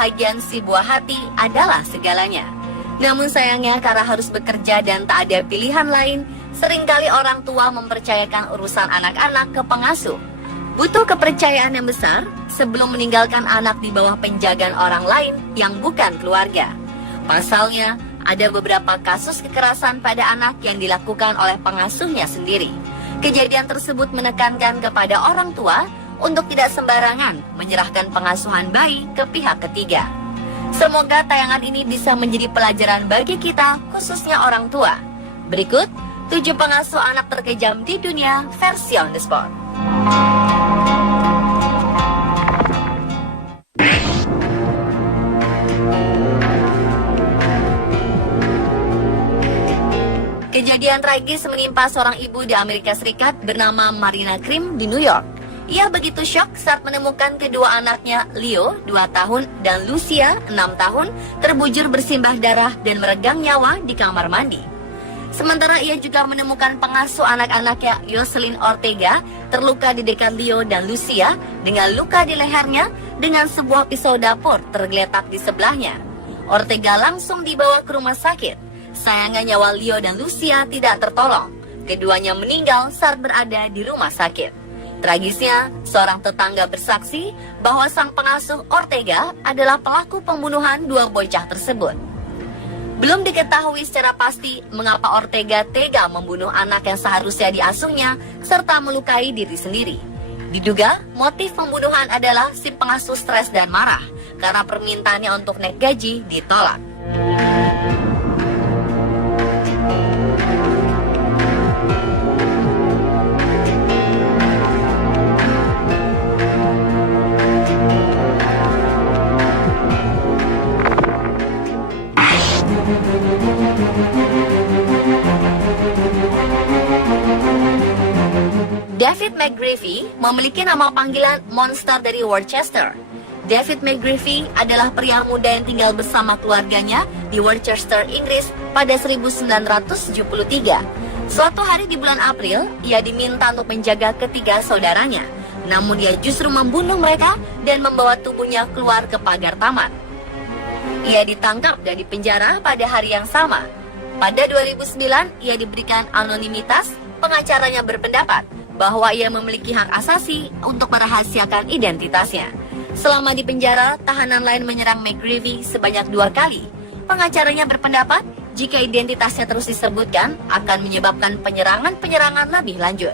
kebahagiaan si buah hati adalah segalanya. Namun sayangnya karena harus bekerja dan tak ada pilihan lain, seringkali orang tua mempercayakan urusan anak-anak ke pengasuh. Butuh kepercayaan yang besar sebelum meninggalkan anak di bawah penjagaan orang lain yang bukan keluarga. Pasalnya, ada beberapa kasus kekerasan pada anak yang dilakukan oleh pengasuhnya sendiri. Kejadian tersebut menekankan kepada orang tua untuk tidak sembarangan menyerahkan pengasuhan bayi ke pihak ketiga. Semoga tayangan ini bisa menjadi pelajaran bagi kita, khususnya orang tua. Berikut 7 pengasuh anak terkejam di dunia versi on the spot. Kejadian tragis menimpa seorang ibu di Amerika Serikat bernama Marina Krim di New York. Ia begitu syok saat menemukan kedua anaknya, Leo, 2 tahun, dan Lucia, 6 tahun, terbujur bersimbah darah dan meregang nyawa di kamar mandi. Sementara ia juga menemukan pengasuh anak-anaknya, Yoselin Ortega, terluka di dekat Leo dan Lucia dengan luka di lehernya dengan sebuah pisau dapur tergeletak di sebelahnya. Ortega langsung dibawa ke rumah sakit. Sayangnya nyawa Leo dan Lucia tidak tertolong. Keduanya meninggal saat berada di rumah sakit. Tragisnya, seorang tetangga bersaksi bahwa sang pengasuh Ortega adalah pelaku pembunuhan 2 bocah tersebut. Belum diketahui secara pasti mengapa Ortega tega membunuh anak yang seharusnya diasuhnya serta melukai diri sendiri. Diduga motif pembunuhan adalah si pengasuh stres dan marah karena permintaannya untuk naik gaji ditolak. David McGreevy memiliki nama panggilan monster dari Worcester. David McGreevy adalah pria muda yang tinggal bersama keluarganya di Worcester, Inggris pada 1973. Suatu hari di bulan April, ia diminta untuk menjaga ketiga saudaranya. Namun dia justru membunuh mereka dan membawa tubuhnya keluar ke pagar taman. Ia ditangkap dan dipenjara pada hari yang sama. Pada 2009, ia diberikan anonimitas. Pengacaranya berpendapat bahwa ia memiliki hak asasi untuk merahasiakan identitasnya. Selama di penjara, tahanan lain menyerang McGreevy sebanyak 2 kali. Pengacaranya berpendapat jika identitasnya terus disebutkan akan menyebabkan penyerangan-penyerangan lebih lanjut.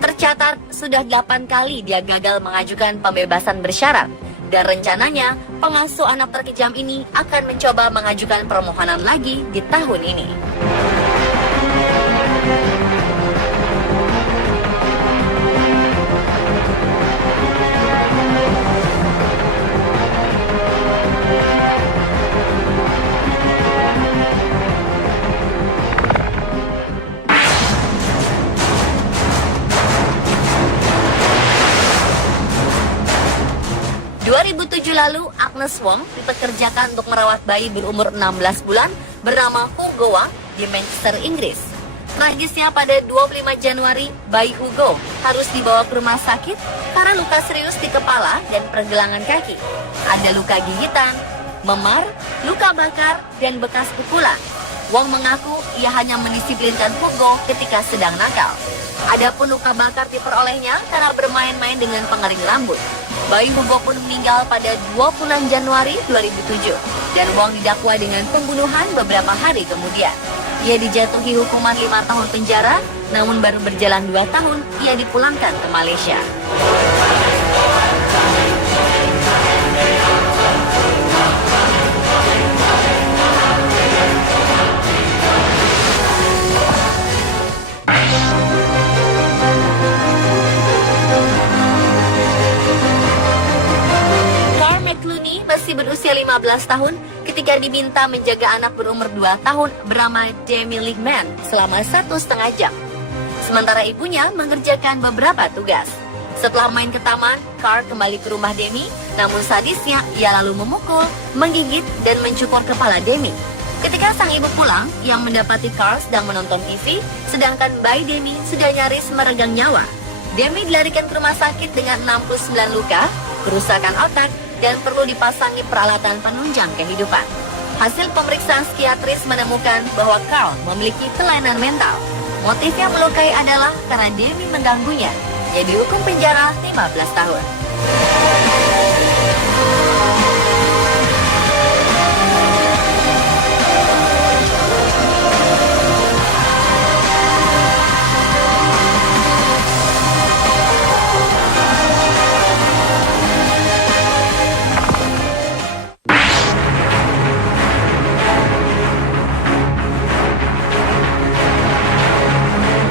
Tercatat sudah 8 kali dia gagal mengajukan pembebasan bersyarat. Dan rencananya pengasuh anak terkejam ini akan mencoba mengajukan permohonan lagi di tahun ini. 2007 lalu, Agnes Wong dipekerjakan untuk merawat bayi berumur 16 bulan bernama Hugo Wang di Manchester, Inggris. Tragisnya pada 25 Januari, bayi Hugo harus dibawa ke rumah sakit karena luka serius di kepala dan pergelangan kaki. Ada luka gigitan, memar, luka bakar, dan bekas pukulan. Wong mengaku ia hanya mendisiplinkan Hugo ketika sedang nakal. Adapun luka bakar diperolehnya karena bermain-main dengan pengering rambut. Bayi Hugo pun meninggal pada 20 Januari 2007 dan Wong didakwa dengan pembunuhan beberapa hari kemudian. Ia dijatuhi hukuman 5 tahun penjara, namun baru berjalan 2 tahun ia dipulangkan ke Malaysia. Masih berusia 15 tahun ketika diminta menjaga anak berumur 2 tahun bernama Demi Ligman selama 1,5 jam. Sementara ibunya mengerjakan beberapa tugas. Setelah main ke taman, Carl kembali ke rumah Demi, namun sadisnya ia lalu memukul, menggigit, dan mencukur kepala Demi. Ketika sang ibu pulang, ia mendapati Carl sedang menonton TV, sedangkan bayi Demi sudah nyaris meregang nyawa. Demi dilarikan ke rumah sakit dengan 69 luka, kerusakan otak, dan perlu dipasangi peralatan penunjang kehidupan. Hasil pemeriksaan psikiatris menemukan bahwa Carl memiliki kelainan mental. Motif yang melukai adalah karena Debbie mengganggunya. Ia dihukum penjara 15 tahun.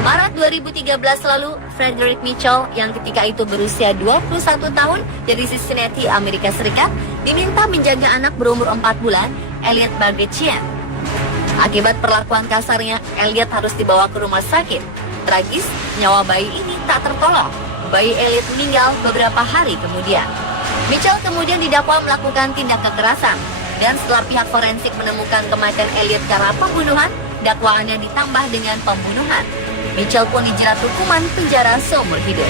Maret 2013 lalu, Frederick Mitchell yang ketika itu berusia 21 tahun dari Cincinnati, Amerika Serikat, diminta menjaga anak berumur 4 bulan, Elliot Margaret Chien. Akibat perlakuan kasarnya, Elliot harus dibawa ke rumah sakit. Tragis, nyawa bayi ini tak tertolong. Bayi Elliot meninggal beberapa hari kemudian. Mitchell kemudian didakwa melakukan tindak kekerasan. Dan setelah pihak forensik menemukan kematian Elliot karena pembunuhan, dakwaannya ditambah dengan pembunuhan. Mitchell pun dijerat hukuman penjara seumur hidup.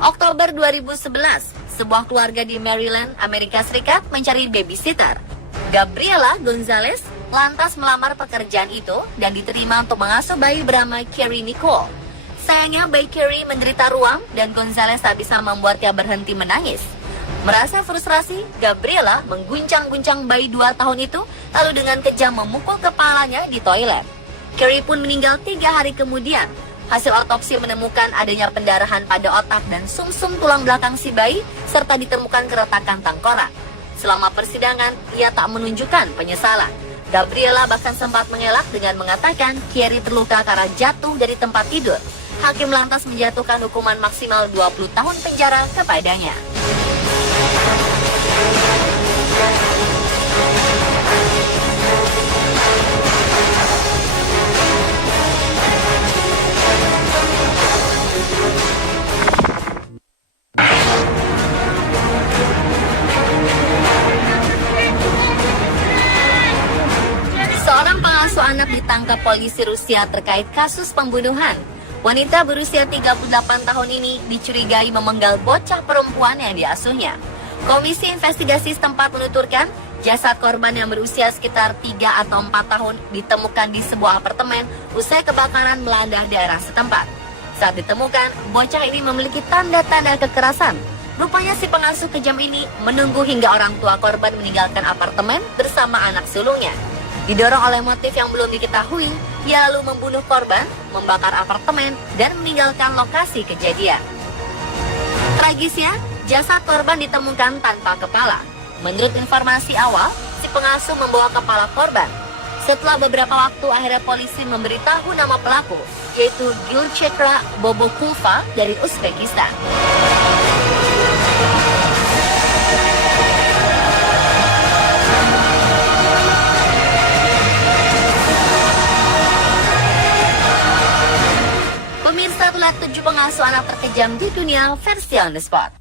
Oktober 2011, sebuah keluarga di Maryland, Amerika Serikat mencari babysitter. Gabriela Gonzalez lantas melamar pekerjaan itu dan diterima untuk mengasuh bayi bernama Carrie Nicole. Sayangnya bayi Carrie menderita ruam dan Gonzalez tak bisa membuatnya berhenti menangis. Merasa frustrasi, Gabriela mengguncang-guncang bayi 2 tahun itu lalu dengan kejam memukul kepalanya di toilet. Carrie pun meninggal 3 hari kemudian. Hasil otopsi menemukan adanya pendarahan pada otak dan sumsum tulang belakang si bayi serta ditemukan keretakan tengkorak. Selama persidangan, ia tak menunjukkan penyesalan. Gabriela bahkan sempat mengelak dengan mengatakan Carrie terluka karena jatuh dari tempat tidur. Hakim lantas menjatuhkan hukuman maksimal 20 tahun penjara kepadanya. Seorang pengasuh anak ditangkap polisi Rusia terkait kasus pembunuhan. Wanita berusia 38 tahun ini dicurigai memenggal bocah perempuan yang diasuhnya. Komisi investigasi setempat menuturkan jasad korban yang berusia sekitar 3 atau 4 tahun ditemukan di sebuah apartemen usai kebakaran melanda daerah setempat. Saat ditemukan, bocah ini memiliki tanda-tanda kekerasan. Rupanya si pengasuh kejam ini menunggu hingga orang tua korban meninggalkan apartemen bersama anak sulungnya. Didorong oleh motif yang belum diketahui, ia lalu membunuh korban, membakar apartemen, dan meninggalkan lokasi kejadian. Tragisnya, jasad korban ditemukan tanpa kepala. Menurut informasi awal, si pengasuh membawa kepala korban. Setelah beberapa waktu, akhirnya polisi memberitahu nama pelaku, yaitu Gulchekra Bobokulva dari Uzbekistan. Pemirsa, itulah 7 pengasuh anak terkejam di dunia versi On The Spot.